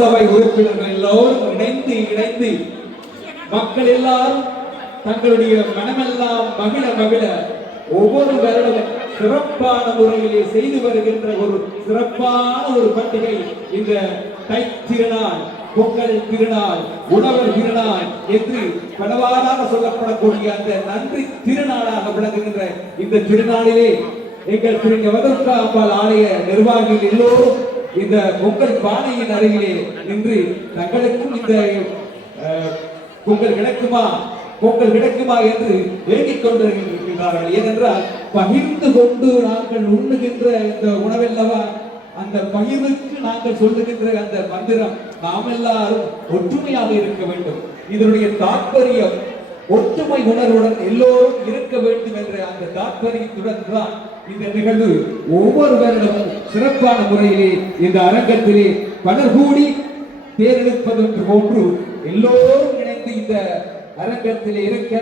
சபை உறுப்பினர்கள் எல்லோரும் இணைந்து மக்கள் எல்லாரும் தங்களுடைய மனமெல்லாம் மகிழ மகிழ ஒவ்வொரு வருடமும் சிறப்பான முறையிலே செய்து வருகின்ற ஒரு சிறப்பான ஒரு பண்டிகை இந்த தை திருநாள், பொங்கல் திருநாள், உழவர் திருநாள் என்று பலவாறாக சொல்லப்படக்கூடிய அந்த நன்றி திருநாளாக விளங்குகின்ற இந்த திருநாளிலே எங்கள் திரு நவதுர்கா அம்பாள் ஆலய நிர்வாகிகள் எல்லோரும் இந்த பொங்கல் பானையின் அருகிலே நின்று தங்களுக்கும் இந்த பொங்கல் கிடைக்குமா என்று வேண்டிக் கொண்டிருக்கிறார்கள். ஏனென்றால் பகிர்ந்து கொண்டு நாங்கள் உண்ணுகின்ற இந்த உணவெல்லவா, அந்த பகிர்வுக்கு நாங்கள் சொல்லுகின்ற அந்த மந்திரம் நாம் எல்லாரும் ஒற்றுமையாக இருக்க வேண்டும். இதனுடைய தாற்பயம் ஒற்றுமை உணர்வுடன் எல்லோரும் இருக்க வேண்டும் என்ற அந்த தாற்பயத்துடன் தான் இந்த நிகழ்வு ஒவ்வொரு வருடமும் சிறப்பான முறையிலே இந்த அரங்கத்திலே பலர் கூடி தேர்ந்தெடுப்பது போன்று எல்லோரும் இணைந்து இந்த அரங்கத்திலே இருக்க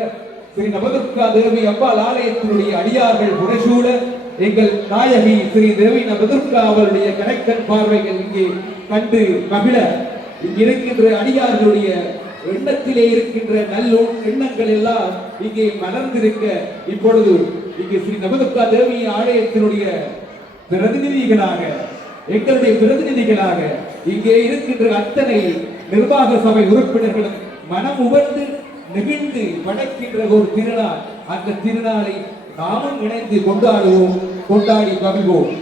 ஸ்ரீ நவதுர்கா தேவி அம்பாள் ஆலயத்தினுடைய அடியார்கள் புடைசூழ எங்கள் நாயகி ஸ்ரீ தேவி நவதுர்கா அவருடைய கணக்கன் பார்வைகள் இங்கே கண்டு மகிழ இங்கிருக்கின்ற அடியார்களுடைய எண்ணத்திலே இருக்கின்ற நல்ல எண்ணங்கள் எல்லாம் இங்கே மலர்ந்திருக்க இப்பொழுது இங்கே ஸ்ரீ நவதுர்கா தேவி ஆலயத்தினுடைய பிரதிநிதிகளாக எங்களுடைய பிரதிநிதிகளாக இங்கே இருக்கின்ற அத்தனை நிர்வாக சபை உறுப்பினர்களும் மனம் உவர்ந்து நெகிழ்ந்து படைக்கின்ற ஒரு திருநாள். அந்த திருநாளை நாமும் இணைந்து கொண்டாடி மகிழ்வோம்.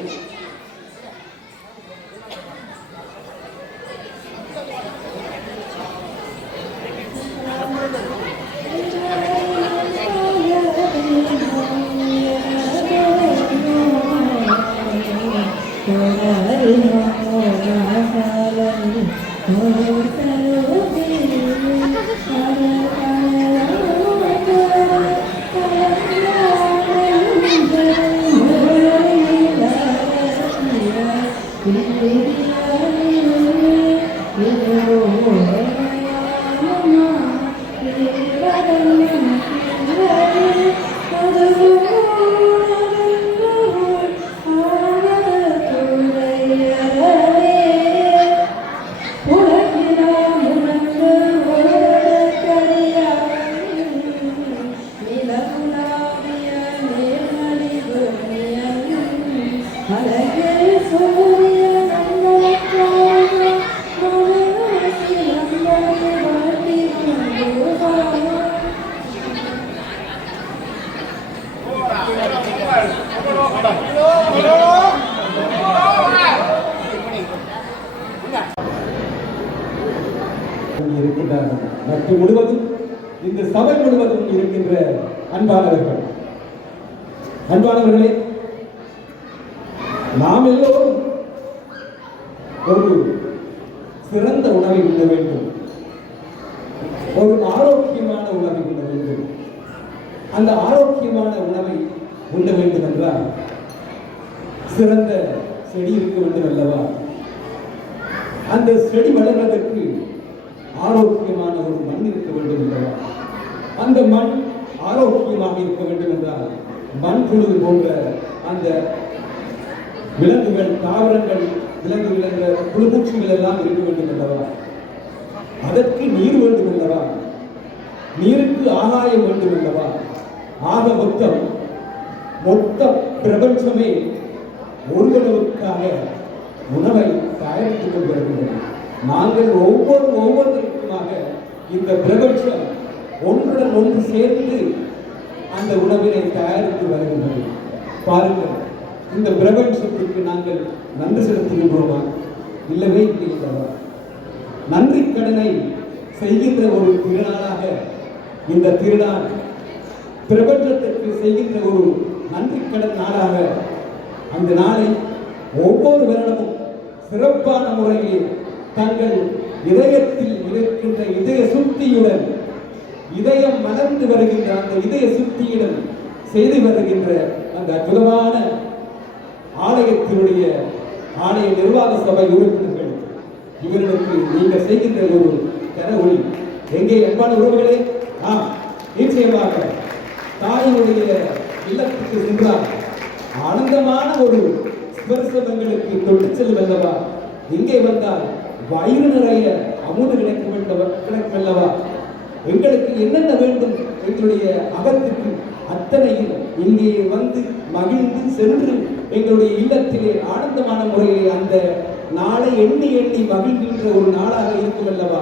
மற்றும் முழுவதும் இந்த சபை முழுவதும் இருக்கின்ற அன்பானவர்களே, நாம் எல்லோரும் ஒரு சிறந்த உணவை உண்ண வேண்டும், ஒரு ஆரோக்கியமான உணவை உண்ண வேண்டும். அந்த ஆரோக்கியமான உணவை உண்ண வேண்டும் என்றால் சிறந்த செடி இருக்க வேண்டும் அல்லவா? அந்த செடி வளர்வதற்கு ஆரோக்கியமான ஒரு மண் இருக்க வேண்டும் என்றால், அந்த மண் ஆரோக்கியமாக இருக்க வேண்டும் என்றால் மண்புழு போன்ற அந்த விலங்குகள், தாவரங்கள், விலங்குகள் என்ற புழுமூச்சிகள் எல்லாம் இருக்க வேண்டும் அல்லவா? அதற்கு நீர் வேண்டும் அல்லவா? நீருக்கு ஆகாயம் வேண்டும் அல்லவா? ஆக மொத்த பிரபஞ்சமே ஒருவனுக்காக உணவை தயாரித்துக் கொண்டிருக்கின்றன. நாங்கள் ஒவ்வொருவருக்குமாக இந்த பிரபஞ்சம் ஒன்றுடன் ஒன்று சேர்ந்து அந்த உணவினை தயாரித்து வருகின்றது. பாருங்கள், இந்த பிரபஞ்சத்திற்கு நாங்கள் நன்றி செலுத்துகின்றோமா? இல்லவே இல்லையா? நன்றி கடனை செய்கின்ற ஒரு திருநாளாக இந்த திருநாள் பிரபஞ்சத்திற்கு செய்கின்ற ஒரு நன்றி கடன் நாளாக அந்த நாளை ஒவ்வொரு வருடமும் சிறப்பான முறையில் தங்கள் இதயத்தில் இருக்கின்ற இதய சுத்தியுடன், இதயம் மலர்ந்து வருகின்ற அந்த இதய சுத்தியுடன் செய்து வருகின்ற அந்த அற்புதமான ஆலயத்தினுடைய ஆலய நிர்வாக சபை உறுப்பினர்கள், இவர்களுக்கு நீங்கள் செய்கின்ற ஒரு கர ஒளி எங்கே அன்பான உறவுகளே? நிச்சயமாக தாயினுடைய இல்லத்துக்கு சென்றால் ஆனந்தமான ஒரு ஸ்பர்சம் எங்களுக்கு தொட்டு செல்லும் அல்லவா? இங்கே வந்தால் வயிறு நிறைய அமுது கிடைக்கும் அல்லவா? எங்களுக்கு என்னென்ன வேண்டும் எங்களுடைய அகத்துக்கு அத்தனையும் இங்கே வந்து மகிழ்ந்து சென்று எங்களுடைய இல்லத்திலே ஆனந்தமான முறையிலே அந்த நாளை எண்ணி எண்ணி மகிழ்கின்ற ஒரு நாளாக இருக்கும் அல்லவா?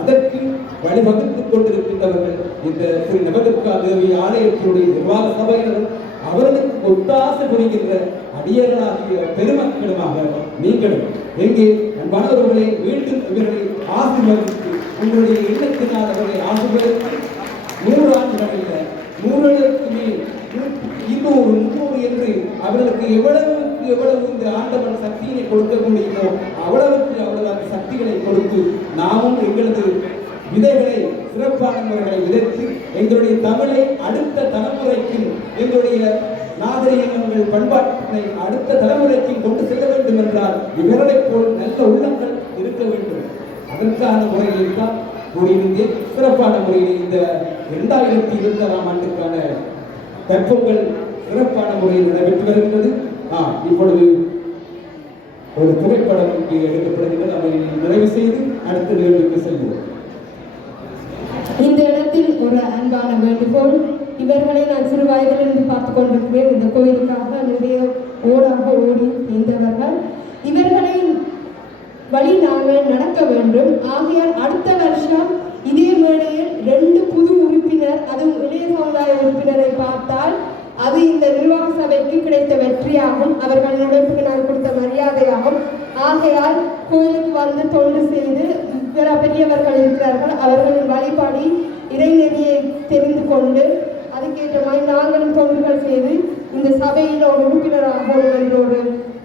அதற்கு வழிவகுத்துக் கொண்டிருக்கின்றவர்கள் இந்த ஸ்ரீ நவதுர்கா தேவி ஆலயத்தினுடைய நிர்வாக சபையினரும் அவர்களுக்கு ஒத்தாசை புரிகின்ற அடியர்களாகிய பெருமக்களுமாக நீங்களும் எங்கே அன்பானவர்களை மீண்டும் இவர்களை ஆசீர்வதித்து உங்களுடைய இல்லத்தினால் அவர்களை ஆசீர்வதித்து 100 ஆண்டுகளில் 100க்கு மேல் 200 300 என்று அவர்களுக்கு எவ்வளவு இந்த ஆண்டவன் சக்தியை கொடுக்க முடியுமோ அவ்வளவுக்கு அவ்வளவு அந்த சக்திகளை கொடுத்து நாமும் எங்களது விதைகளை சிறப்பான முறைகளை விதைத்து எங்களுடைய தமிழை அடுத்த தலைமுறைக்கு எங்களுடைய நாகரிகங்கள் பண்பாட்டினை அடுத்த தலைமுறைக்கு கொண்டு செல்ல வேண்டும் என்றால் இவர்களைப் போல் நல்ல உள்ளங்கள் இருக்க வேண்டும். அதற்கான முறையில் தான் கூடியிருந்தேன். சிறப்பான முறையில் இந்த 2026ஆம் ஆண்டுக்கான தற்பொங்கல் சிறப்பான முறையில் நடைபெற்று வருகின்றது. இப்பொழுது ஒரு புகைப்படம் இங்கே எடுக்கப்படுகின்றது. அதை நிறைவு செய்து அடுத்த நிகழ்வுக்கு செல்வோம். இந்த இடத்தில் ஒரு அன்பான வேண்டுகோள். இவர்களை நான் சிறு வயதிலிருந்து பார்த்து கொண்டிருக்கிறேன். இந்த கோயிலுக்காக நிறைய ஓடாக ஓடி இருந்தவர்கள். இவர்களை வழி நாங்கள் நடக்க வேண்டும். ஆகையால் அடுத்த வருஷம் இதே மேடையில் 2 புது உறுப்பினர், அதுவும் இளைய சமுதாய உறுப்பினரை பார்த்தால் அது இந்த நிர்வாக சபைக்கு கிடைத்த வெற்றியாகும். அவர்களின் உழைப்புக்கு நான் கொடுத்த மரியாதையாகும். ஆகையால் கோயிலுக்கு வந்து தொண்டு செய்து பெரியவர்கள் இருக்கிறார்கள். அவர்களின் வழிபாடி இறைநெறியை தெரிந்து கொண்டு அதுக்கேற்ற மாதிரி நாங்களும் தொண்டுகள் செய்து இந்த சபையில் ஒரு உறுப்பினராக என்ற ஒரு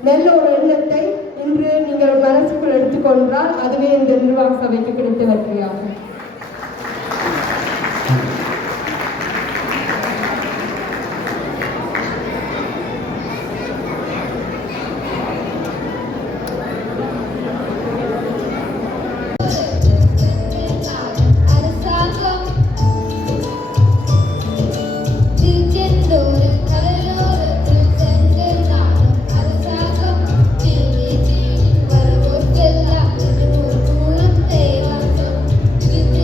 நல்ல ஒரு எண்ணத்தை இன்று நீங்கள் மனசுக்குள் எடுத்துக்கொண்டால் அதுவே இந்த நிர்வாக சபைக்கு கிடைத்த வெற்றியாகும். With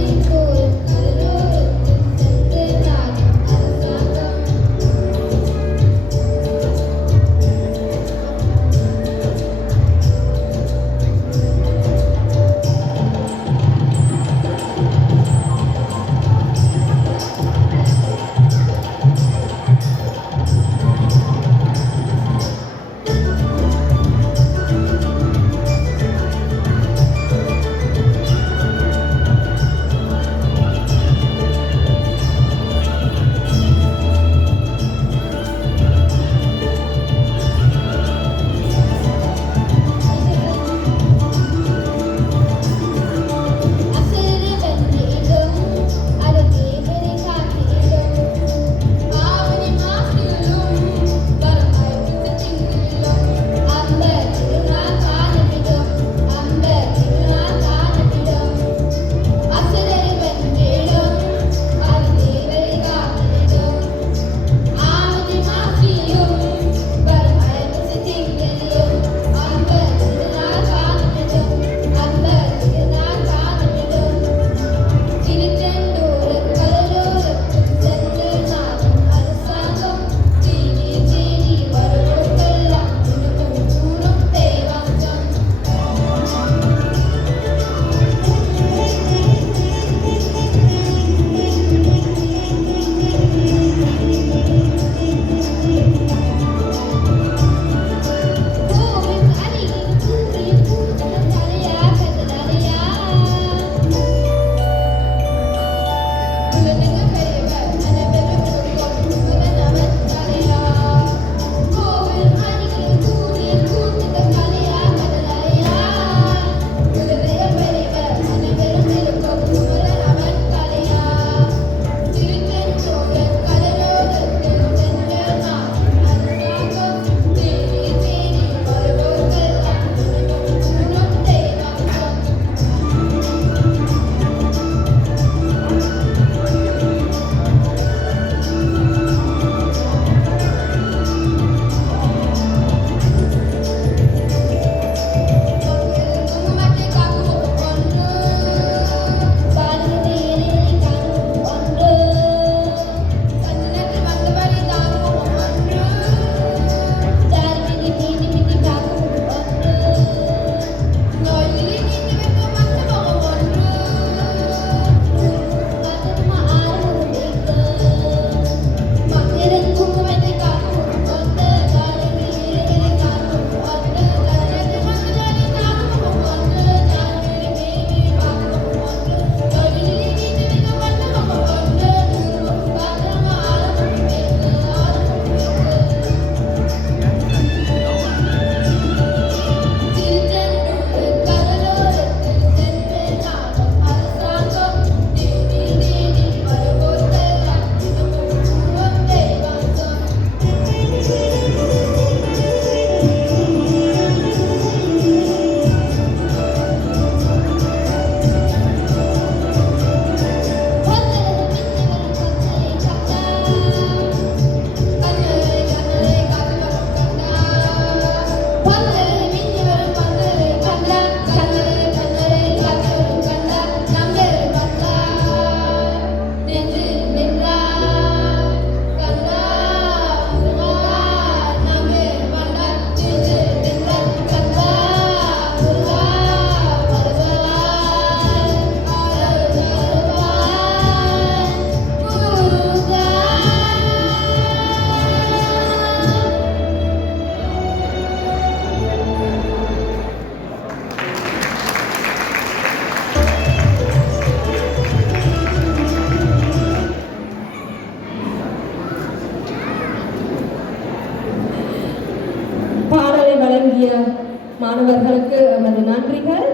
அவர்களுக்கு எமது நன்றிகள்.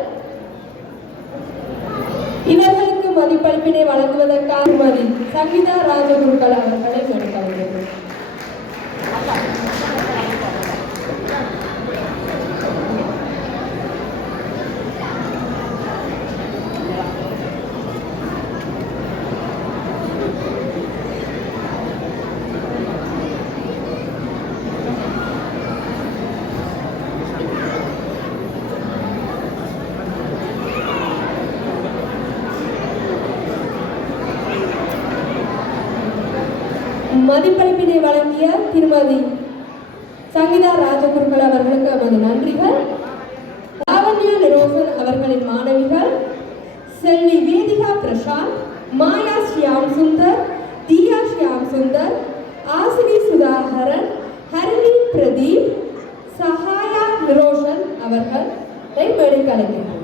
இவர்களுக்கு மதிப்பளிப்பினை வழங்குவதற்காக திருமதி சங்கீதா ராஜகுருக்கள் அவர்களை கேட்டுக்கொள்கிறேன். மதிப்பளிப்பினை வழங்கிய திருமதி சங்கீதா ராஜகுருக்கள் அவர்களுக்கு எமது நன்றிகள். லாவண்யா நிரோசன் அவர்களின் மாணவிகள் செல்வி வேதிகா பிரசாந்த், மாயா ஷியாம் சுந்தர், தியா ஷியாம் சுந்தர், ஆசினி சுதாகரன், ஹரிணி பிரதீப், சஹாயா நிரோஷன் அவர்களை மேடைக்கு அழைக்கின்றனர்.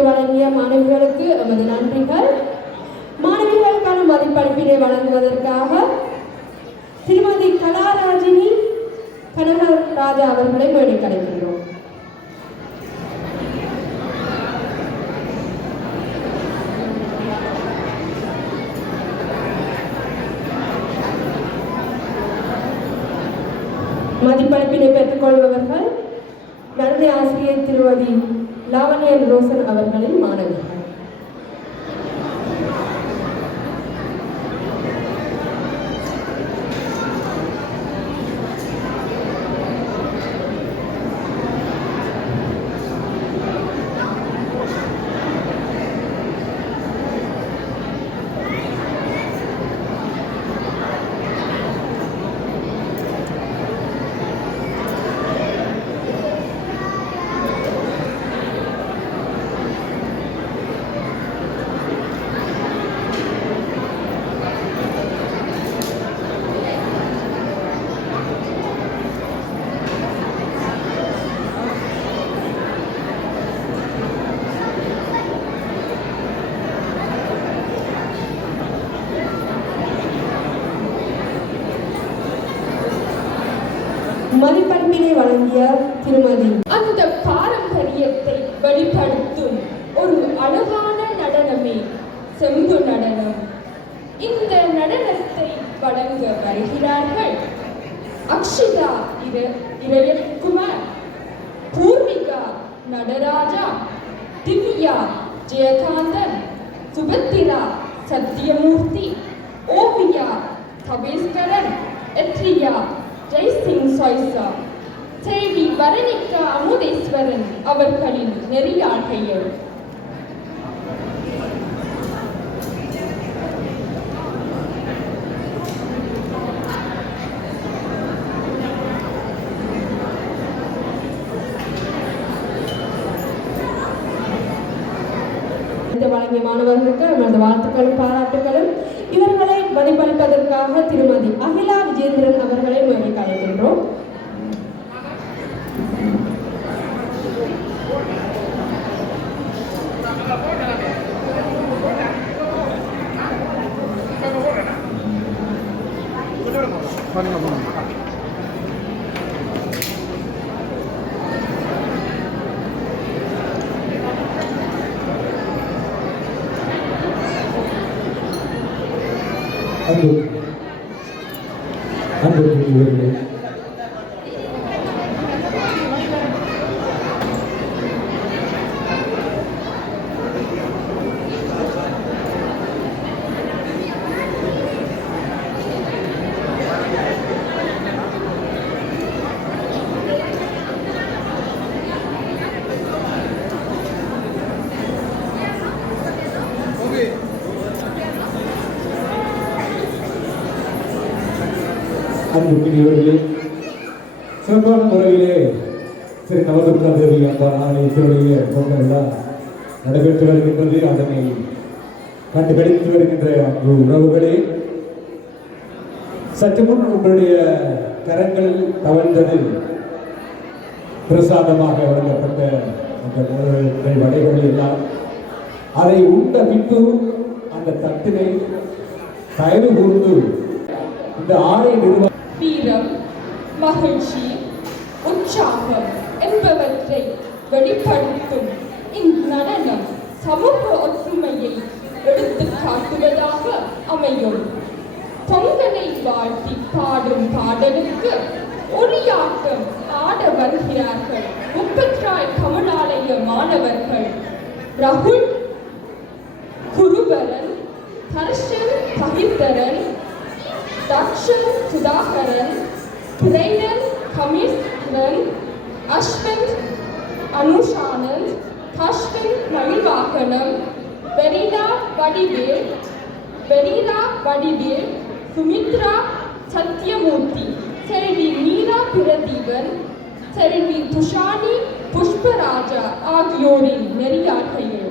மதிப்பளித்து வழங்கிய மாணவிகளுக்கு எமது நன்றிகள். மாணவிகளுக்கான மதிப்பளிப்பினை வழங்குவதற்காக திருமதி கலாராஜினி கனகராஜா அவர்களை மேடைக்கு அழைக்கின்றோம். மதிப்பளிப்பினை பெற்றுக் கொள்பவர்கள் நடன ஆசிரியர் திருமதி லாவண்யன் ரோசன் அவர்களின் மாணவிகள். மதிப்பளிப்பினை வழங்கிய திருமதி அந்த பாரம்பரியத்தை வெளிப்படுத்தும் ஒரு அழகான நடனமே செம்பு நடனம். இந்த நடனத்தை வழங்க வருகிறார்கள் அக்ஷிதா இரயகுமார், பூர்விகா நடராஜா, திவ்யா ஜெயகாந்தன், சுபத்திரா சத்யமூர்த்தி, ஓவியா தபேஸ்கரன், எத்ரியா ஜெய்சிங் சொய்சா, தேவி வரணிகா அமுதேஸ்வரன் அவர்களின் நெறியாள்கைகள். வழங்கிய மாணவர்களுக்கு நமது வாழ்த்துக்களும் பாராட்டுகளும். இவர்களை மதிப்பளிப்பதற்காக திருமதி அகிலா விஜேந்திரன் அவர்களை மேடைக்கு அழைக்கின்றோம். அன்புக்குரியவர்களே, அன்புக்குரியவர்களே, சிறப்பான முறையிலே ஸ்ரீ நவதுர்கா தேவி அம்பாள் ஆலயத்தினுடைய பொங்கல் விழா நடைபெற்று வருகின்றது. அதனை கண்டுகளித்து வருகின்ற அன்பு உறவுகளே, சற்று முன் உங்களுடைய கரங்களில் தவழ்ந்தது பிரசாதமாக வழங்கப்பட்ட அந்த வடைகள் எல்லாம். அதை உண்ட பின்பு அந்த தட்டினை தயவு கூர்ந்து இந்த ஆலை நிறுவ வீரம், மகிழ்ச்சி, உற்சாகம் என்பவற்றை வெளிப்படுத்தும் இந்நடனம் சமூக ஒற்றுமையை எடுத்து காட்டுவதாக அமையும். பொங்கலை வாழ்த்தி பாடும் பாடலுக்கு ஒளியாட்டம் ஆட வருகிறார்கள் முப்பற்றாய் கமலாலய மாணவர்கள் ரகுல், குருபரன், ஹர்ஷன் பகிர்தரன், தக்ஷன் சுதாகரன், பிரேனன் கமிஸ்ரன், அஸ்வந்த் அனுஷானந்த், கஷ்வன் மகிழ்வாகனம், வெரிலா வடிவேல், சுமித்ரா சத்யமூர்த்தி, செல்வி மீரா பிரதீபன், செல்வி துஷானி புஷ்பராஜா ஆகியோரின் நெறியாட்கைகள்.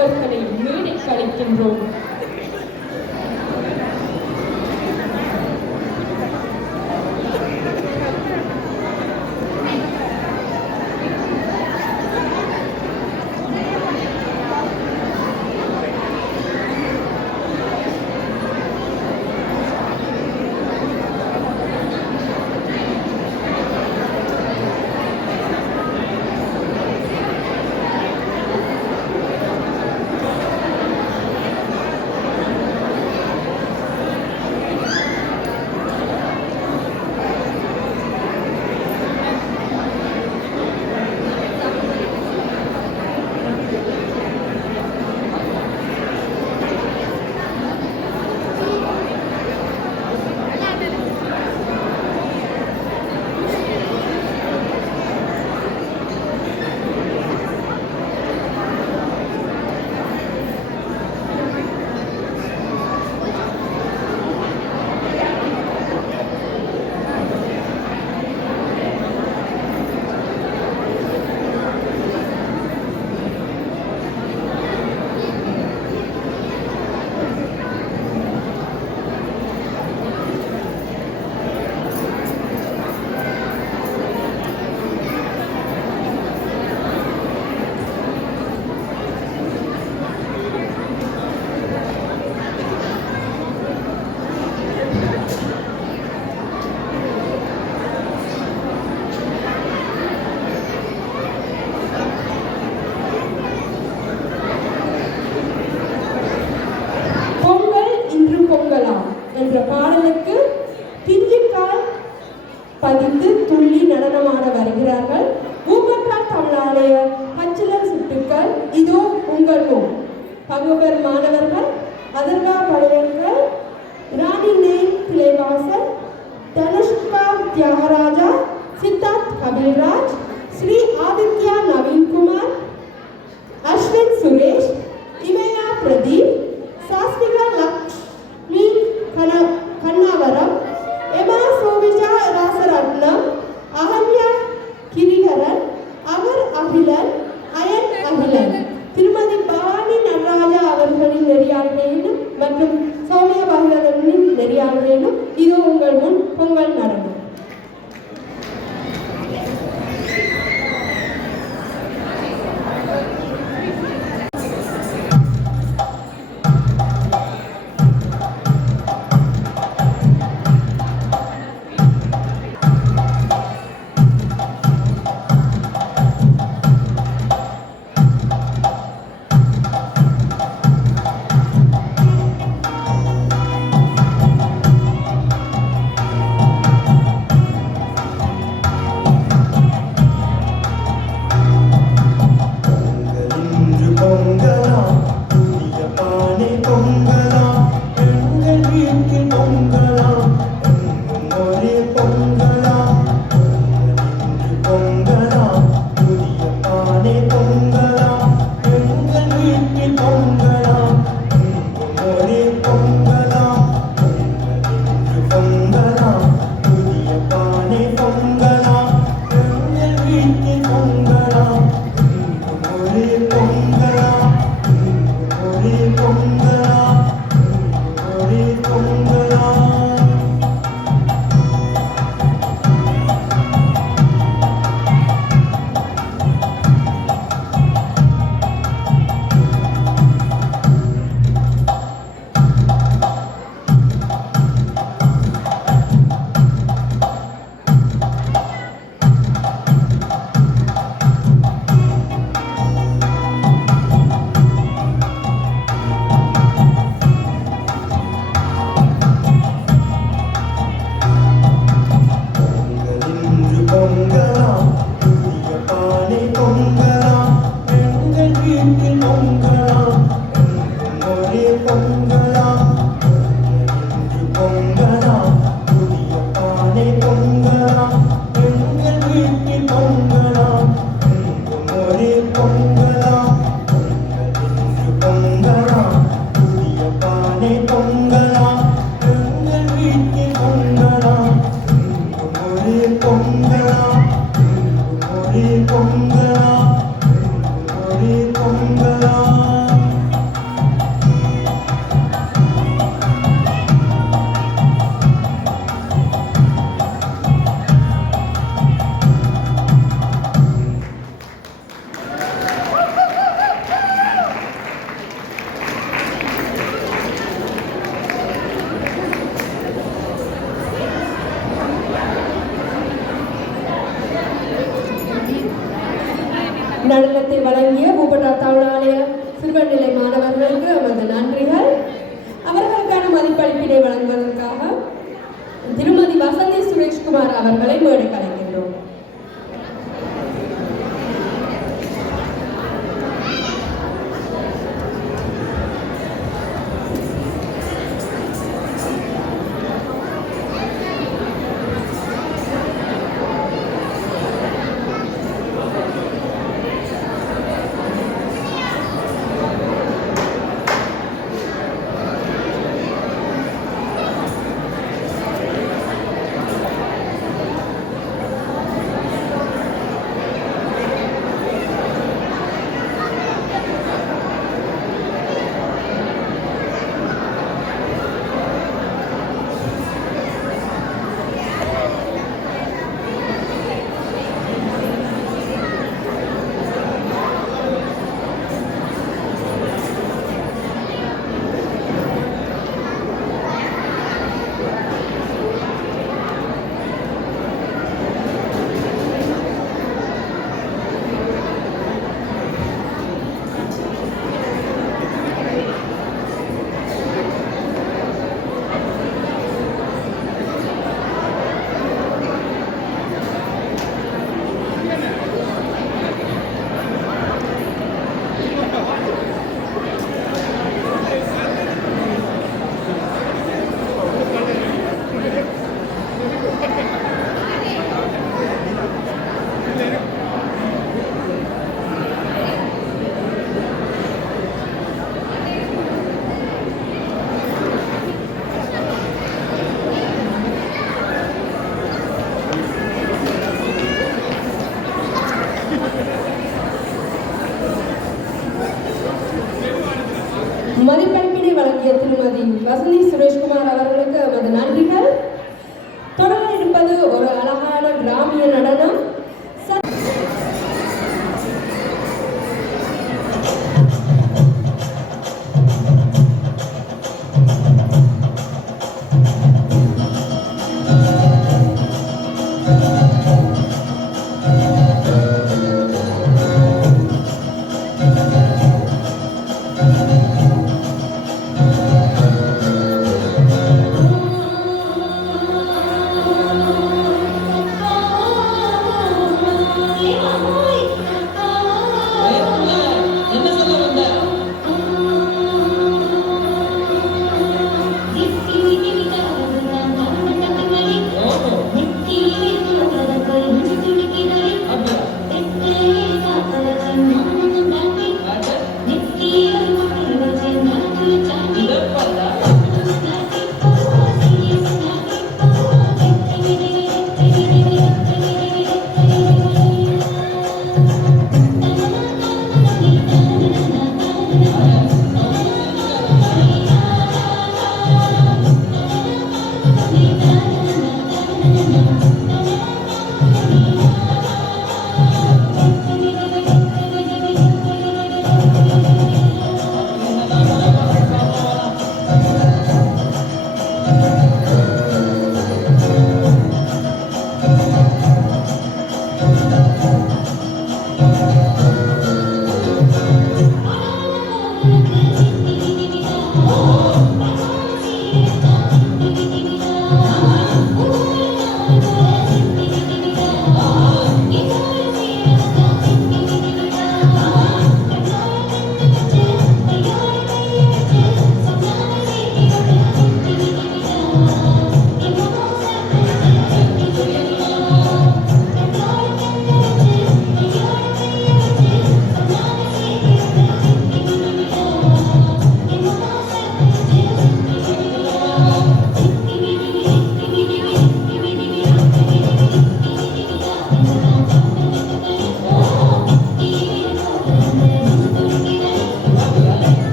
அவர்களை மேடைக்கு அழைக்கின்றோம். என்ற பாடலுக்கு பிஞ்சுக்கால் பதித்து துள்ளி நடனமாட வருகிறார்கள். ஊக்கக்கால் தமிழாலய பச்சிலர் சுட்டுக்கள் இதோ உங்கள் முன். பகுவர் மாணவர்கள் அதர்கா பழையர்கள், ராணி நெய் பிள்ளைவாசல், தனுஷ்கா தியாகராஜா, சித்தார்த் கபில்ராஜ், ஸ்ரீ ஆதித்யா நவீன்குமார், அஸ்வின் சுரேஷ், இமயா பிரதீப், சாஸ்திகா லக்ஷ்மி கண்ணாவரம், எமா சோபிஜா ராசரத்னம், அகன்யா கிரிகரன், அவர் அகிலன், அயன் அகிலன், திருமதி பவானி நடராஜா அவர்களின் நெறியாளர்களும் மற்றும் சௌமியா பகவதனின் நெறியாளர்களும் இதோ உங்கள் முன் பொங்கல் நடனம். அவர்களை மேடைக்கு அழைக்கின்றோம். மதிப்பளிப்பினை வழங்கிய திருமதி வசந்தி சுரேஷ்குமார் அவர்களுக்கு நமது நன்றிகள். தொடர இருப்பது ஒரு அழகான கிராமிய நடனம். Oh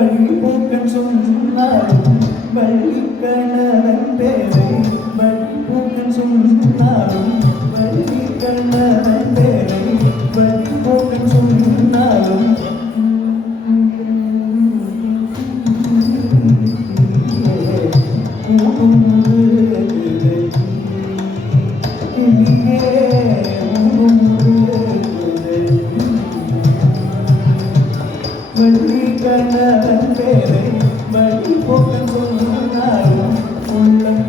வழிபோக்கன் சொன்னாலும் வள்ளிக்கணவன் பேரை வழிபோக்கன் சொன்னாலும் வள்ளிக்கணவன் பேரை வழிபோக்கன் சொன்னாலும் வள்ளிக்கணவன் பேரை வழிபோக்கன் சொன்னாலும் உள்ளம்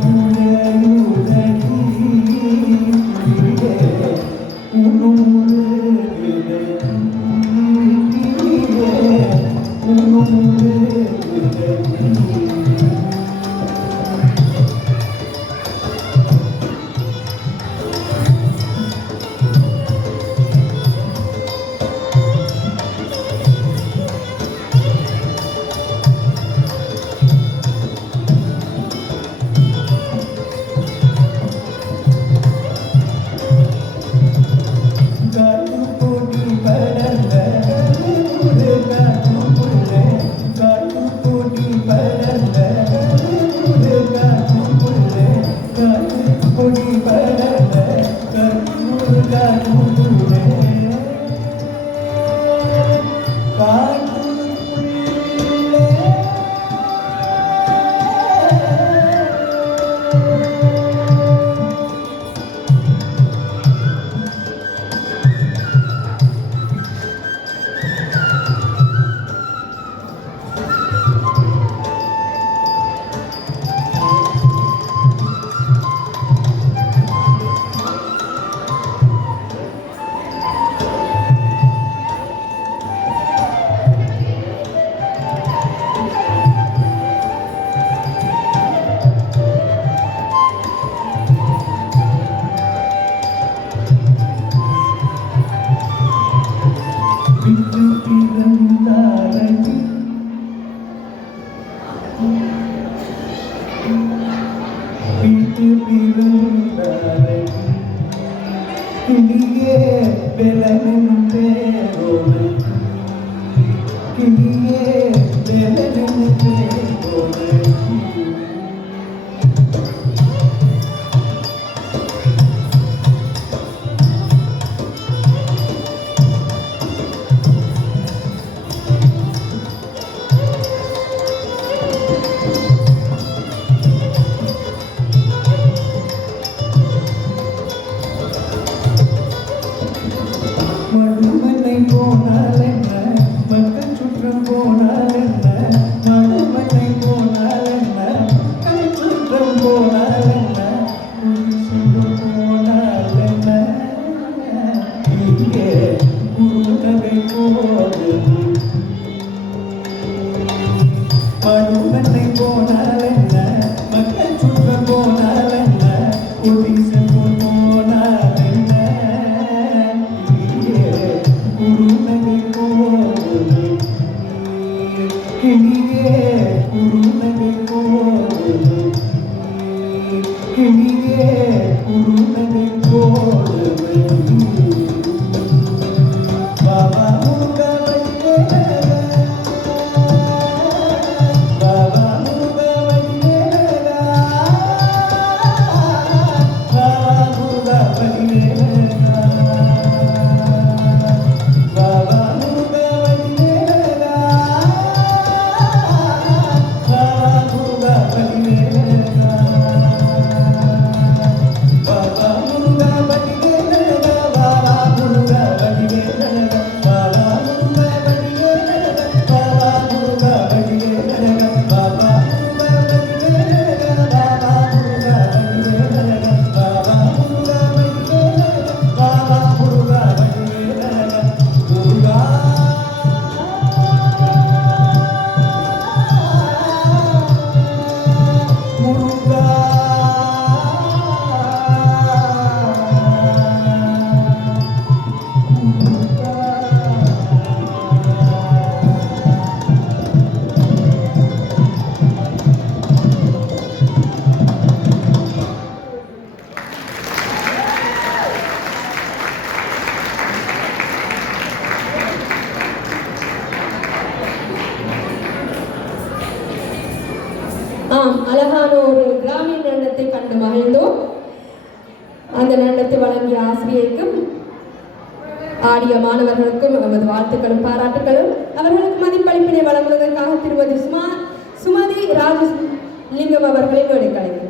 கிளியே வெலனும் பேரோடு கிளியே வெலனும் பேரோடு மடுமலை போனால் என்ன மக்கள் சுற்றம் போனால் என்ன மடுமலை போனால் என்ன மக்கள் சுற்றம் போனால் என்ன போனால் என்ன இங்கே குருநகை போது மடுமலை போனால் என்ன மக்கள் சுற்றம் போனால் என்ன ஒடிசன் போனால் என்ன கிளியே குருநகை போது கிளியே குருநகை போது பாபா முருகவல்லே பாபா முருகவல்லே பாபா அந்த நடனத்தை வழங்கிய ஆசிரியருக்கும் ஆடிய மாணவர்களுக்கும் நமது வாழ்த்துக்களும் பாராட்டுகளும். அவர்களுக்கு மதிப்பளிப்பினை வழங்குவதற்காக திருமதி சுமதி ராஜலிங்கம் அவர்களை கலைக்கின்றோம்.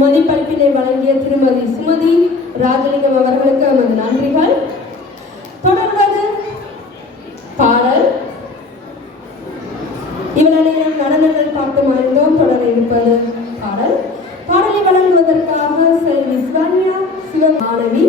மதிப்பளிப்பினை வழங்கிய திருமதி சுமதி ராஜலிங்கம் அவர்களுக்கு நமது நன்றிகள். தொடர்வது பாடல். இவ்வளவு நேரம் நடனங்கள் பார்த்து மறைந்தோம். தொடர இருப்பது பாடல். பாடலை வழங்குவதற்காக செல்வி ஸ்வர்யா சிவமாணவி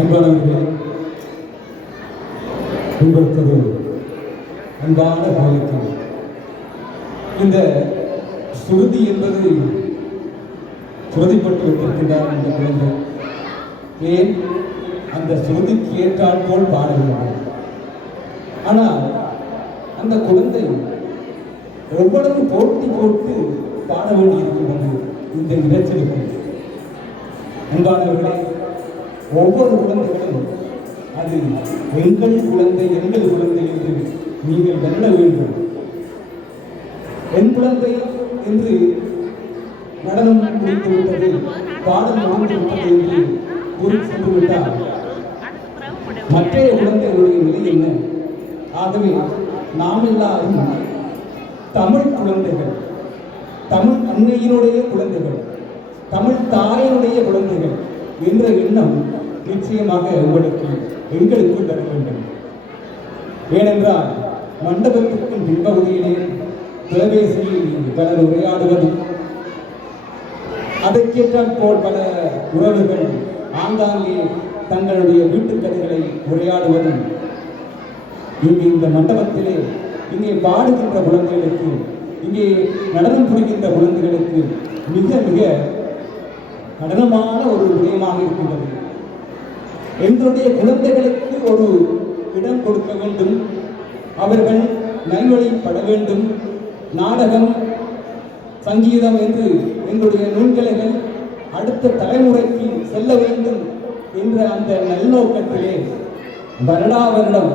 அன்பானவர்களே, உங்களுக்கு ஒரு அன்பான வாழ்க்கை. இந்த சுருதி என்பது சுருதிப்பட்டு வைத்திருக்கின்றார் இந்த குழந்தை. ஏன் அந்த சுருதிக்கு ஏற்றால் போல் பாட வேண்டும். ஆனால் அந்த குழந்தை எவ்வளவு போட்டி போட்டு பாட வேண்டியிருக்கின்றது இந்த இறைச்சலுக்கு. அன்பானவர்களே, ஒவ்வொரு குழந்தைகளும் அது எங்கள் குழந்தை என்று நீங்கள் வெல்ல வேண்டும். என் குழந்தை என்று நடனம் முடித்து விட்டது, பாடல் முடிந்து விட்டது என்று கூறி சென்று விட்டால் மற்ற குழந்தைகளுடைய நிலை என்ன? ஆகவே நாம் எல்லாரும் தமிழ் குழந்தைகள், தமிழ் அன்னையினுடைய குழந்தைகள், தமிழ் தாயினுடைய குழந்தைகள் என்ற எண்ணம் நிச்சயமாக எங்களுக்குள் வர வேண்டும். ஏனென்றால் மண்டபத்திற்கும் பின்பகுதியிலே தொலைபேசியில் பலர் உரையாடுவதும், அதற்கேற்றால் போல் பல உறவுகள் ஆங்காங்கே தங்களுடைய வீட்டுக் கதைகளை உரையாடுவதும், இங்கே இந்த மண்டபத்திலே இங்கே பாடுகின்ற குழந்தைகளுக்கு, இங்கே நடனம் புரிகின்ற குழந்தைகளுக்கு மிக மிக கடினமான ஒரு விடயமாக இருக்கின்றது. எங்களுடைய குழந்தைகளுக்கு ஒரு இடம் கொடுக்க வேண்டும், அவர்கள் நல்வழிப்பட வேண்டும். நாடகம், சங்கீதம் என்று எங்களுடைய நுண்கலைகள் அடுத்த தலைமுறைக்கு செல்ல வேண்டும் என்ற அந்த நல்லோக்கத்திலே வருடா வருடம்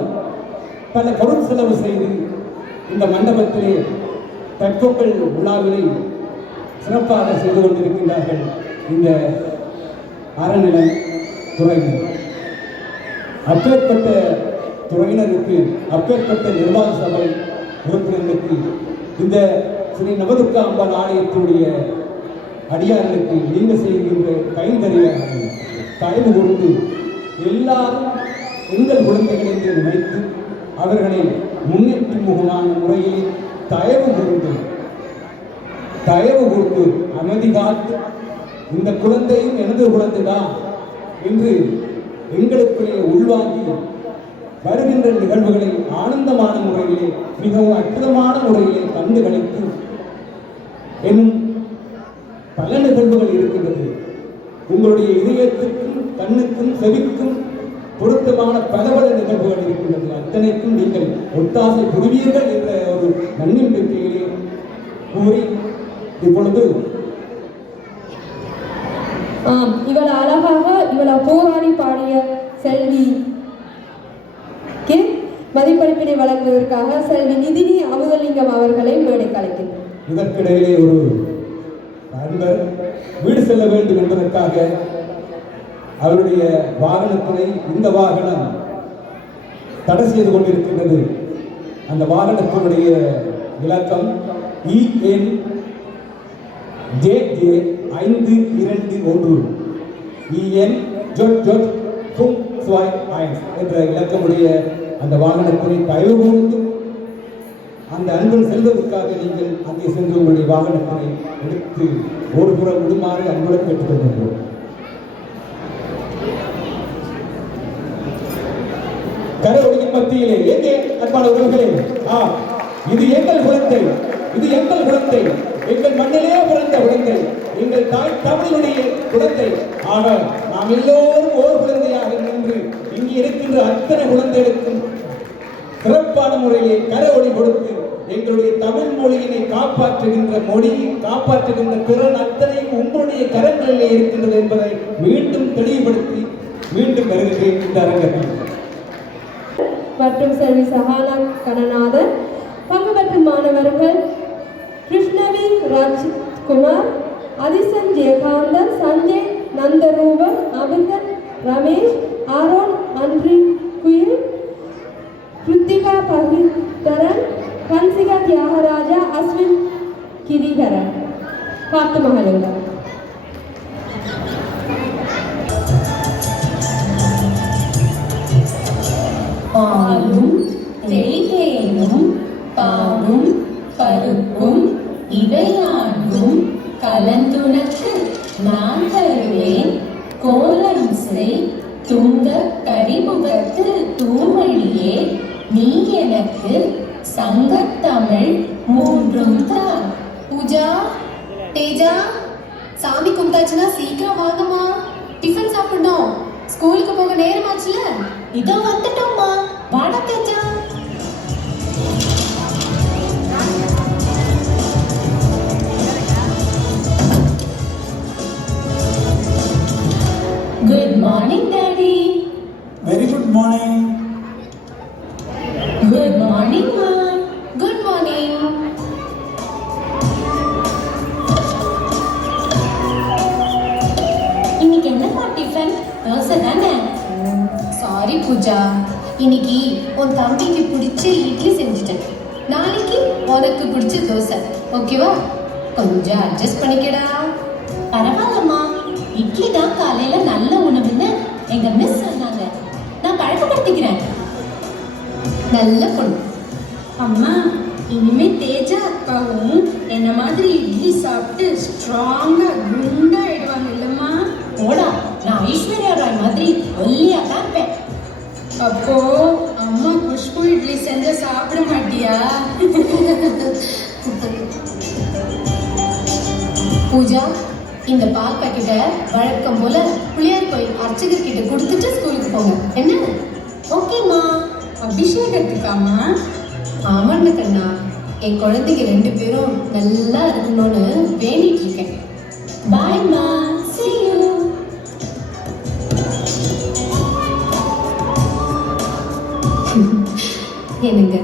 பல பொருள் செலவு செய்து இந்த மண்டபத்திலே கற்பொக்கள் விழாவினை சிறப்பாக செய்து கொண்டிருக்கின்றார்கள் இந்த அறநிலை துறையினர். அப்பேற்பட்ட துறையினருக்கு, அப்பேற்பட்ட நிர்வாக சபை உறுப்பினர்களுக்கு, இந்த ஸ்ரீ நவதுர்கா அம்பாள் ஆலயத்தினுடைய அடியார்களுக்கு நீங்கள் செய்கின்ற கைந்தறியாக தயவு கொடுத்து எல்லாரும் எங்கள் குழந்தைகளை என்று நினைத்து அவர்களை முன்னேற்ற முகமான முறையில் தயவு கொடுத்து அமைதி காத்து இந்த குழந்தையும் எனது குழந்தைதான் என்று எங்களுக்குள்ளே உள்வாங்கி வருகின்ற நிகழ்வுகளை ஆனந்தமான முறையிலே, மிகவும் அற்புதமான முறையிலே கண்டு கழித்து என்னும் பல நிகழ்வுகள் இருக்கின்றது. உங்களுடைய இதயத்துக்கும் கண்ணுக்கும் செவிக்கும் பொருத்தமான பல நிகழ்வுகள் இருக்கின்றது. அத்தனைக்கும் நீங்கள் ஒத்தாசை புரிவீர்கள் என்ற ஒரு நன்னம்பிக்கையிலே கூறி இப்பொழுது இவள் அழகாக போராடி பாடிய செல்விக்கு மதிப்பளிப்பினை வழங்குவதற்காக செல்வி நிதினி அமுதலிங்கம் அவர்களை மேடைக்கு அழைக்கின்றனர். இதற்கிடையிலே ஒரு நண்பர் வீடு செல்ல வேண்டும் என்பதற்காக அவருடைய வாகனத்தினை இந்த வாகனம் தடை செய்து கொண்டிருக்கின்றது. அந்த வாகனத்தினுடைய இலக்கம் ENJJ521 என்ற இலக்கமுடைய அந்த வாகனத்தினை தயவு கூர்ந்து அந்த அன்பன் செல்வதற்காக நீங்கள் அங்கே சென்று உங்களுடைய வாகனத்தினை எடுத்து ஒரு புறம் விடுமாறு அன்புடன் கேட்டுக்கொள்கின்றோம். கரையொலியின் மத்தியிலே எங்கே அன்பான உறவுகளே, இது எங்கள் குழந்தை, இது எங்கள் குழந்தை, எங்கள் மண்ணிலே பிறந்த குழந்தை, எங்கள் தாய் தமிழுடைய குழந்தை. ஆக நாம் எல்லோரும் ஓர் குழந்தையாக நின்று இங்கே இருக்கின்ற அத்தனை குழந்தைகளுக்கும் சிறப்பான முறையிலே கரையொலி கொடுத்து எங்களுடைய தமிழ் மொழியினை காப்பாற்றுகின்ற காப்பாற்றுகின்ற திறன் அத்தனையும் உங்களுடைய கரங்களிலே இருக்கின்றது என்பதை மீண்டும் தெளிவுபடுத்தி மீண்டும் வருகிறேன் இந்த அரங்கத்தில். மற்றும் செல்வி சஹானா கணநாதன், பங்கு பெற்றும் மாணவர்கள் கிருஷ்ணவி ராஜ்குமார், அதிசன் ஜெயகாந்தன், சஞ்சய் நந்தரூபன், அமிர்தன் ரமேஷ், ஆரோன் அன்ரி குயில், கிருத்திகா பகிதரன், கன்சிகா தியாகராஜா, அஸ்வின் கிரிகரன். பார்த்து மகளுங்கள். பாலும் தேனும் பாலும் பருப்பும் இவையாண்டும் கலந்துனக்கு நான் தருவேன் கோலம் செய் துங்க கரிமுகத்து தூமொழியே நீ எனக்கு சங்கத்தமிழ் மூன்றும் தான். பூஜா, தேஜா, சாமி கும்பிட்டாச்சுன்னா சீக்கிரம் வாங்கம்மா. டிஃபன் சாப்பிடணும். ஸ்கூலுக்கு போக நேரமாச்சுல. இதோ வந்துட்டோம்மா. வாடா Teja. Good morning daddy. Very good morning. Good morning மா. Good morning. இன்னைக்கு என்னப்பா டிஃபன்? தோசை தானே? சாரி பூஜா, இன்னைக்கு உன் தம்பிக்கு பிடிச்ச இட்லி செஞ்சுட்டேன். நாளைக்கு உனக்கு பிடிச்ச தோசை. ஓகேவா? கொஞ்சம் அட்ஜஸ்ட் பண்ணிக்கடா. பரவாயில்லம்மா. இட்லி தான் காலையில நல்ல உணவுன்னு எங்க மிஸ் சொன்னாங்க. நான் பழக்கப்படுத்திக்கிறேன். நல்ல பொண்ணு. அம்மா, இனிமே தேஜா அக்காவும் என்ன மாதிரி இட்லி சாப்பிட்டு ஸ்ட்ராங்கா குண்டாயிடுவாங்க இல்லம்மா? போடா, நான் ஐஸ்வர்யா ராய் மாதிரி ஒல்லியா தான் இருப்பேன். அப்போ அம்மா குஷ்பு இட்லி செஞ்ச சாப்பிட மாட்டியா? பூஜா, இந்த பால் பாக்கெட்டை வழக்கம் போல பிள்ளையார் கோயில் அர்ச்சகர் கிட்ட கொடுத்துட்டு ஸ்கூலுக்கு போங்க. என்ன? ஓகேம்மா. அபிஷேகத்துக்காமா? ஆமாண்ண கண்ணா, என் குழந்தைங்க 2 பேரும் நல்லா இருக்கணும்னு வேண்டிட்டு இருக்கேன். பாய்மா. See you. என்னங்க,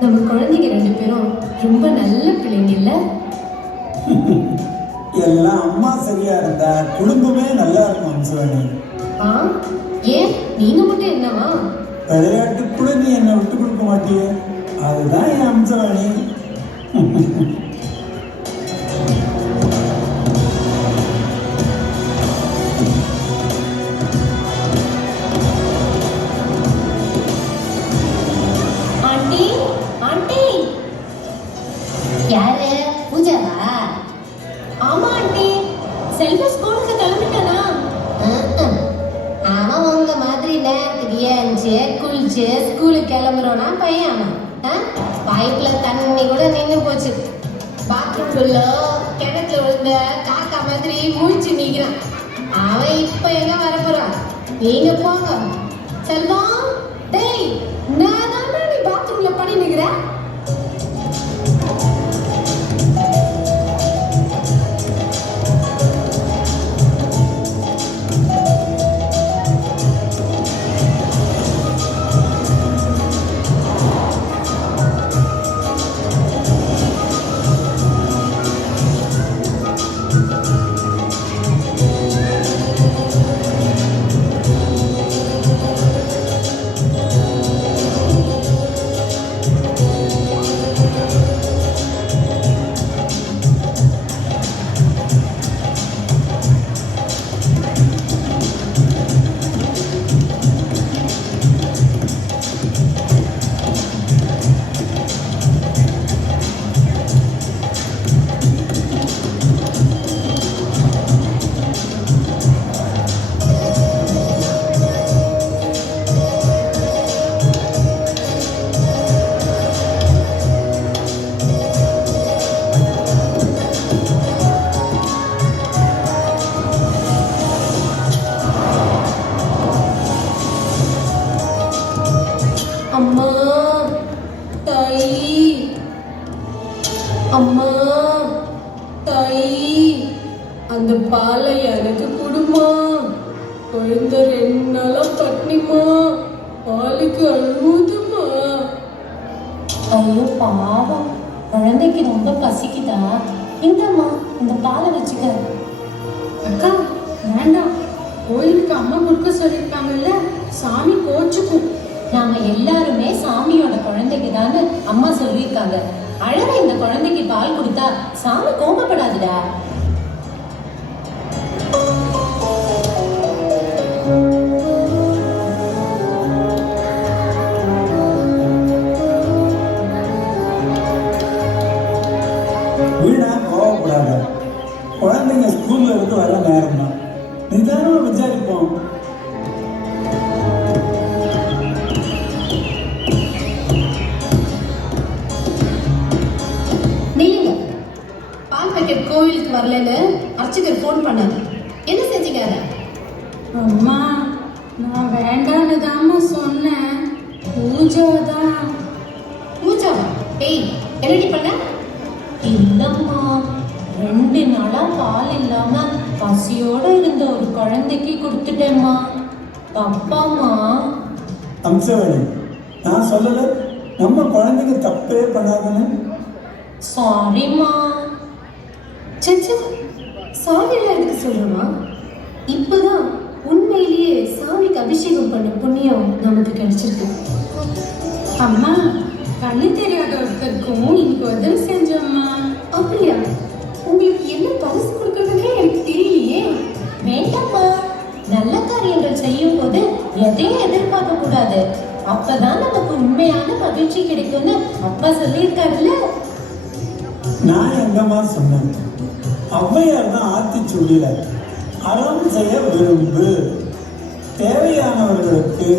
நம்ம குழந்தைங்க 2 பேரும் ரொம்ப நல்ல பிள்ளைங்க இல்ல? எல்லாம் அம்மா சரியா இருந்தா குடும்பமே நல்லா இருக்கும் அம்சவாணி. ஆ, ஏன் நீங்க மட்டும் என்னவா? விளையாட்டு கூட நீ என்னை விட்டு கொடுக்க மாட்டிய, அதுதான் என் அம்சவாணி. Aunty, aunty. யாரு? பூஜாவா? ஆமா ஆண்டி. செல்வ ஸ்கூலுக்கு கிளம்பிட்டானா? அவன் உங்க மாதிரி நேரத்துக்கு ஏஞ்சு குளிச்சு ஸ்கூலுக்கு கிளம்புறோன்னா பையன் அவன். பைப்ல தண்ணி கூட நின்று போச்சு. பாத்ரூம்குள்ள கிணத்துல விழுந்த காக்கா மாதிரி முழிச்சு நிக்கிறான். அவன் இப்ப எங்க வரப்போறான்? நீங்க போங்க. செல்வம், டேய், நான் தான் நீ பாத்ரூம்ல படி நிக்கிற. அம்மா, தாயி. அம்மா, தாயி. அந்த பாலை எனக்கு கொடுமா. குழந்தை 2 நாளா பட்னிமா. பாலுக்கு அழுதுமா. ஐயோ பாவம், குழந்தைக்கு ரொம்ப பசிக்குதா? இந்தம்மா, இந்த பாலை வச்சுக்க. அக்கா, வேண்டாம். கோயிலுக்கு அம்மா கொடுக்க சொல்லியிருக்காங்கல்ல, சாமி கோச்சுக்கும். நாம எல்லாருமே சாமியோட குழந்தைக்கு தானே அம்மா சொல்லியிருக்காங்க. அழற இந்த குழந்தைக்கு பால் கொடுத்தா சாமி கோபப்படாதுடா. வீணா கோவப்படாத. குழந்தைங்க ஸ்கூல்ல இருந்து வர நேரம் தான், நிதானமா விசாரிப்போம். கோவிலுக்கு வரலன்னு அர்ச்சகர் ஃபோன் பண்ணாரு. என்ன செஞ்சீங்க அதை? அம்மா நான் வேண்டான்னு தாம்மா சொன்னேன். பூஜை தான். பூஜாவா? ஏய், என்னடி பண்ண? இல்லம்மா, 2 நாளா பால் இல்லாம பசியோட இருந்த ஒரு குழந்தைக்கு கொடுத்துட்டேம்மா. தப்பாம்மா? அம்சவழி, நான் சொல்லலை நம்ம குழந்தைங்க தப்பே பண்ணாதுன்னு. சாரிம்மா. சச்சா, சாமியெல்லாம் எதுக்கு சொல்றோமா? இப்பதான் உண்மையிலேயே சாமிக்கு அபிஷேகம் பண்ண புண்ணியம் நமக்கு கிடைச்சிருக்கு. அம்மா கண்ணு தெரியாத ஒருத்தருக்கும் இன்னைக்கு உதவி செஞ்சோம்மா. அப்படியா? உங்களுக்கு என்ன பரிசு கொடுக்கறதுக்கே எனக்கு தெரியலையே. வேண்டாம்மா, நல்ல காரியங்கள் செய்யும் போது எதையும் எதிர்பார்க்க கூடாது. அப்பதான் நமக்கு உண்மையான மகிழ்ச்சி கிடைக்கும்னு அப்பா சொல்லியிருக்காருல்ல. நான் எங்கம்மா சொன்னேன்? ஔவையார் தான் ஆத்திச்சூடியில அறம் செய்ய விரும்பு, தேவையானவர்களுக்கு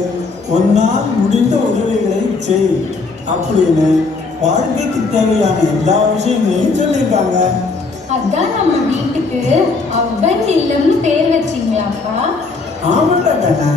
ஒன்னால் முடிந்த உதவிகளை செய் அப்படின்னு வாழ்க்கைக்கு தேவையான எல்லா விஷயங்களையும் சொல்லியிருக்காங்க. அதான் நம்ம வீட்டுக்கு அவ்வன் இல்லம்னு பேர் வச்சிங்களாப்பா? ஆமாண்டா கண்ணா.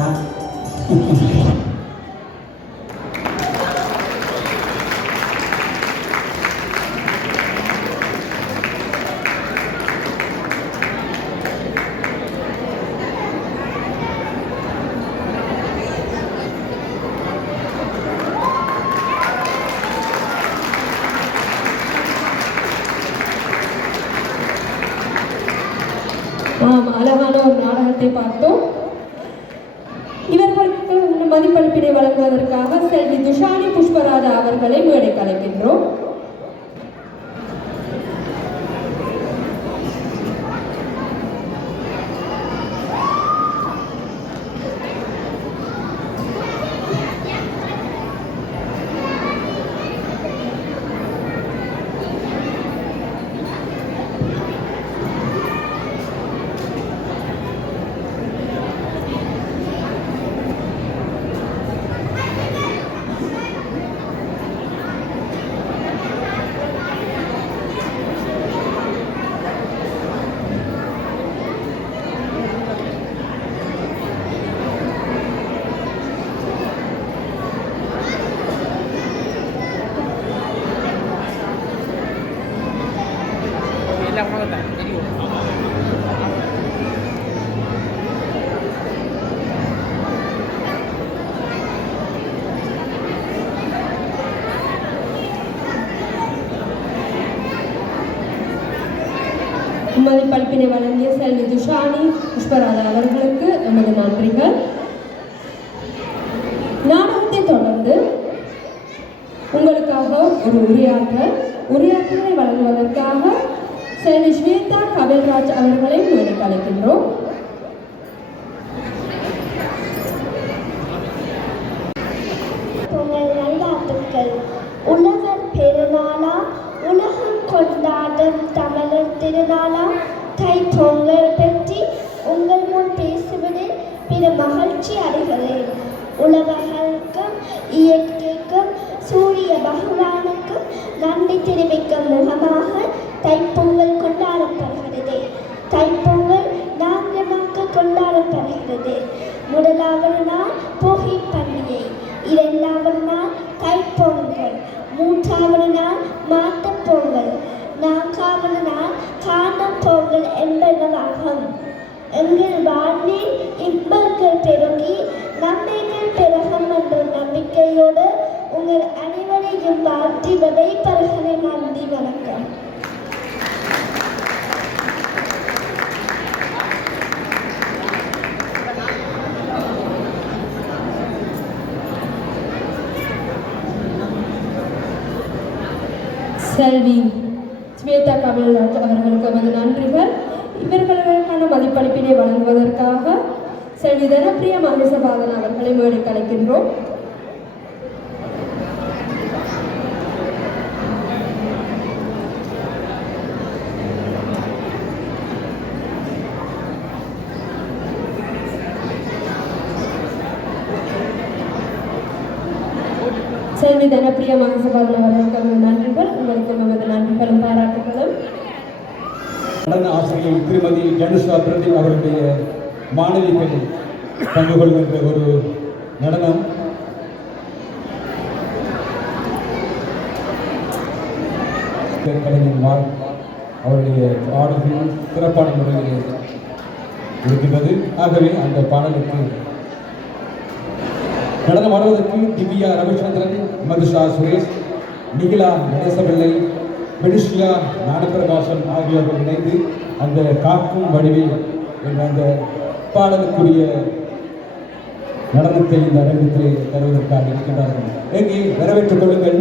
அழகான ஒரு நாடகத்தை பார்த்தோம். இவர்களுக்கு மதிப்பளிப்பினை வழங்குவதற்காக செல்வி துஷானி புஷ்பராஜா அவர்களை மேடைக்கு அழைக்கின்றோம். மதிப்பளிப்பினை வழங்கிய செல்வி துஷானி புஷ்பராஜா அவர்களுக்கு நமது நன்றிகள். நாடகத்தை தொடர்ந்து உங்களுக்காக ஒரு உரையாற்றலை வழங்குவதற்காக செல்வி ஸ்வேதா கபில்ராஜ் அவர்களை மேடைக்கு அழைக்கின்றோம். நல்வாழ்த்துக்கள். உலகர் பெருநாளா, உலகம் கொண்டாடும் தமிழர் திருநாளா தைப்பொங்கல் பற்றி உங்கள் முன் பேசுவதில் பிற மகிழ்ச்சி அடைகிறேன். உலகங்களுக்கும் இயற்கைக்கும் சூரிய பகவானுக்கும் நன்றி தெரிவிக்கும் முகமாக தைப்பொங்கல் கொண்டாடப்படுகிறது. தைப்பொங்கல் 4 நாட்கள் கொண்டாடப்படுகிறது. முதலாவது நாள் போகி பண்டிகை, 2வது நாள் தைப்பொங்கல், 3வது நாள் மாட்டுப் பொங்கல், 4வது நாள் காணும் பொங்கல் என்பனவாகும். எங்கள் வாழ்வில் இன்பங்கள் பெருகி நன்மைகள் பெருகும் என்ற நம்பிக்கையோடு உங்கள் அனைவரையும் வாழ்த்தி விடைபெறுகிறேன். நன்றி, வணக்கம். செல்வி ஸ்வேதா கபில்ராஜ் அவர்களுக்கு நமது நன்றிகள். இவர்களுக்கான மதிப்பளிப்பினை வழங்குவதற்காக செல்வி தனப்பிரியா மகேசபாதன் அவர்களை மேடைக்கு அழைக்கின்றோம். செல்வி தனப்பிரியா மகேசபாதன் அவர்களுக்கு நமது நன்றிகள். உங்களுக்கு நமது நன்றிகளும் பாராட்டுகளும். நடன ஆசிரியை திருமதி ஜனுஷா பிரதீப் அவருடைய மாணவிகள் பங்கு கொள்கின்ற ஒரு நடனம். கலைஞன் அவருடைய பாடல்கள் சிறப்பான முறையில் இருக்கின்றது. ஆகவே அந்த பாடலுக்கு நடனம் ஆடுவதற்கு திவ்யா ரவிச்சந்திரன், மதுஷா சுரேஷ், நிகிலா கணேசபிள்ளை, பெனிஷியா ஞானப்பிரகாசன் ஆகியோர்கள் இணைந்து அந்த காக்கும் வடிவில் என்ற அந்த பாடலுக்குரிய நடனத்தை இந்த அரங்கத்திலே தருவதற்காக இருக்கின்றார்கள். எங்கே வரவேற்றுக் கொள்ளுங்கள்.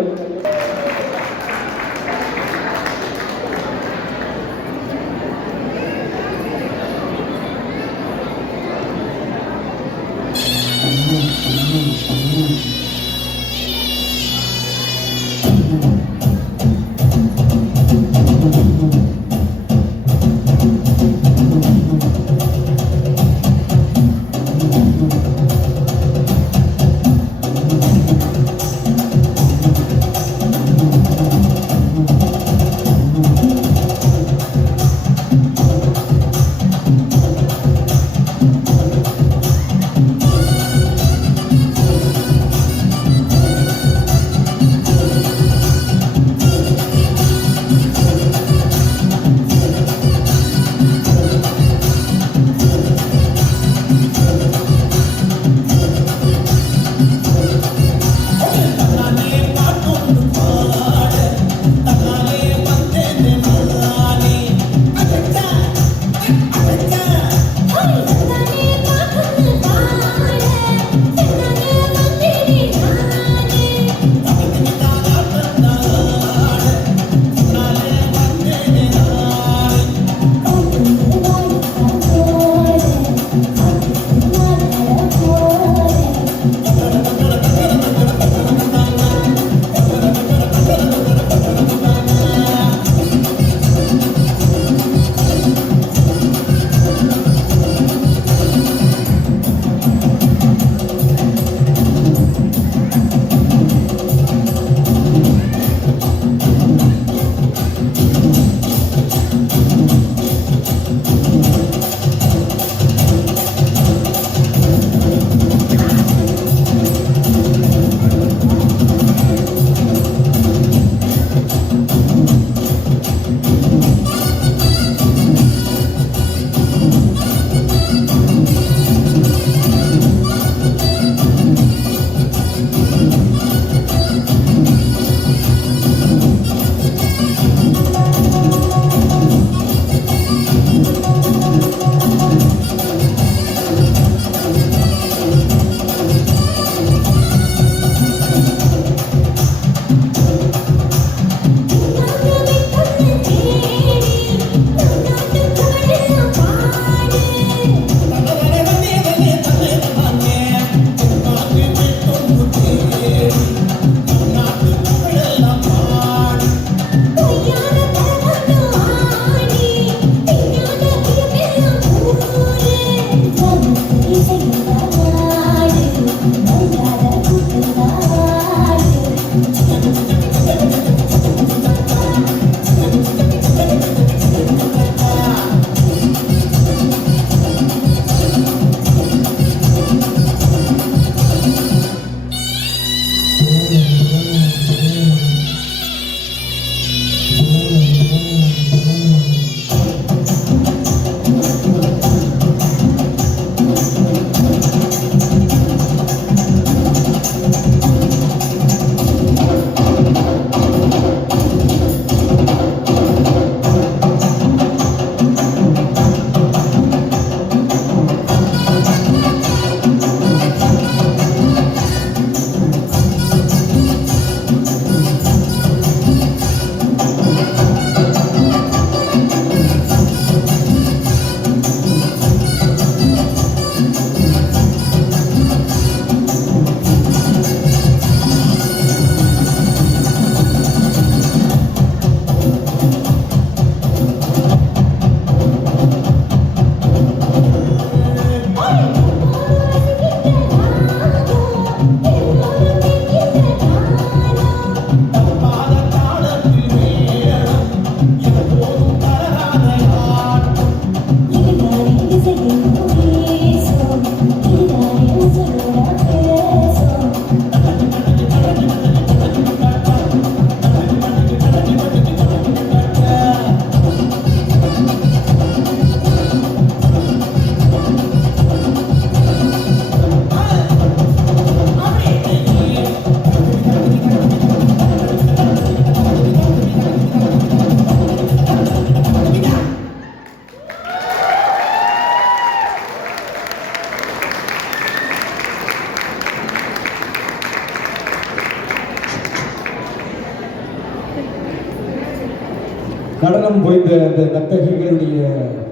மனம் பொய்ந்த அந்த நர்த்தகிகளுடைய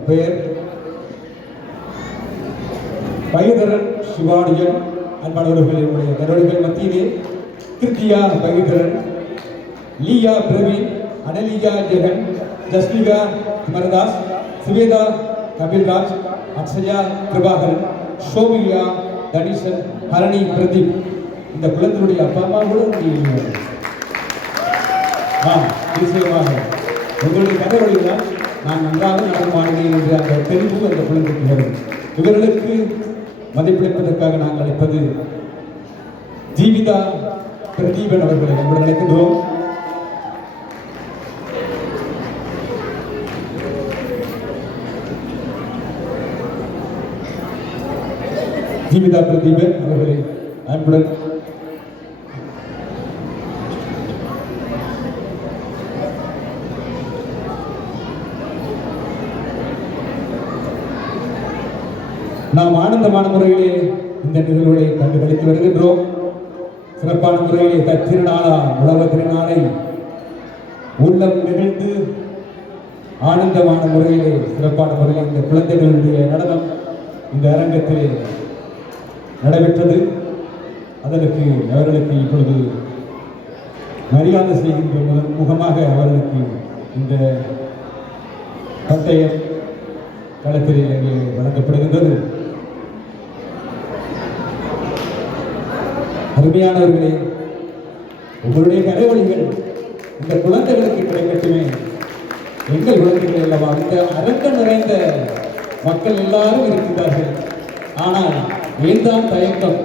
பெயர் பைதரன் சிவானியன். அன்பானவர்களுடைய கரோடுகள் மத்தியிலே கிருத்தியா பைதரன், லீயா பிரவீன், அனலியா ஜெகன், ஜஸ்மிகா மரதாஸ், சுவேதா கபில்ராஜ், அக்ஷயா கிருபாகரன், ஷோபியா தனிஷன், ஹரணி பிரதீப். இந்த குழந்தையுடைய அப்பா அம்மா கூட நிச்சயமாக உங்களுடைய கதை வழிதான் நான் நன்றாக நடமாடினேன் என்ற அந்த தெளிவு அந்த குழந்தைக்கு வரும். இவர்களுக்கு மதிப்பளிப்பதற்காக நாங்கள் அழைப்பது ஜீவிதா பிரதீபன் அவர்களை நம்முடன் அழைக்கின்றோம். ஜீவிதா பிரதீபன் அவர்களை அன்புடன் நாம் ஆனந்தமான முறையிலே இந்த நிகழ்வுகளை கண்டுகளித்து வருகின்றோம். சிறப்பான முறையிலே திருநாளா உலக திருநாளை உள்ளம் நிகழ்ந்து ஆனந்தமான முறையிலே சிறப்பான முறையில் இந்த குழந்தைகளுடைய நடனம் இந்த அரங்கத்திலே நடைபெற்றது. அதற்கு அவர்களுக்கு இப்பொழுது மரியாதை செய்கின்ற முகமாக அவர்களுக்கு இந்த பட்டயம் களத்திலே வழங்கப்படுகின்றது. அருமையானவர்களே, உங்களுடைய கலைவழிகள் இந்த குழந்தைகளுக்கு கிடைக்கட்டுமே. எங்கள் குழந்தைகள் அல்லவா, இந்த அரங்கம் நிறைந்த மக்கள் எல்லாரும் இருக்கின்றார்கள். ஆனால் ஏன்தான் தயக்கம்?